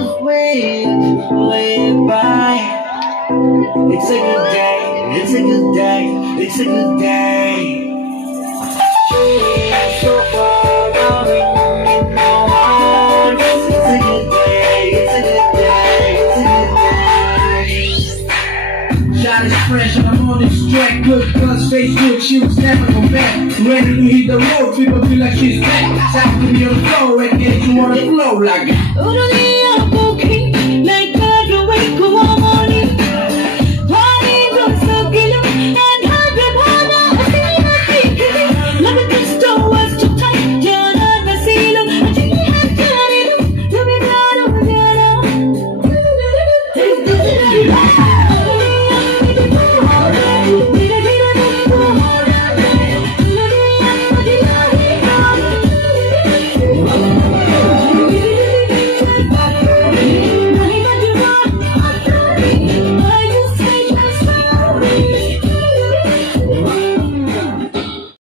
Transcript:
goes way by. It's a good day, it's a good day, it's a good day. So far out in no one. It's a good day, it's a good day, it's a good day. Shot is fresh and I'm on this track. Good buzz, Facebook, she was never go back. Ready to hit the road, people feel like she's back. Talk to me on the floor, and then you wanna flow like that.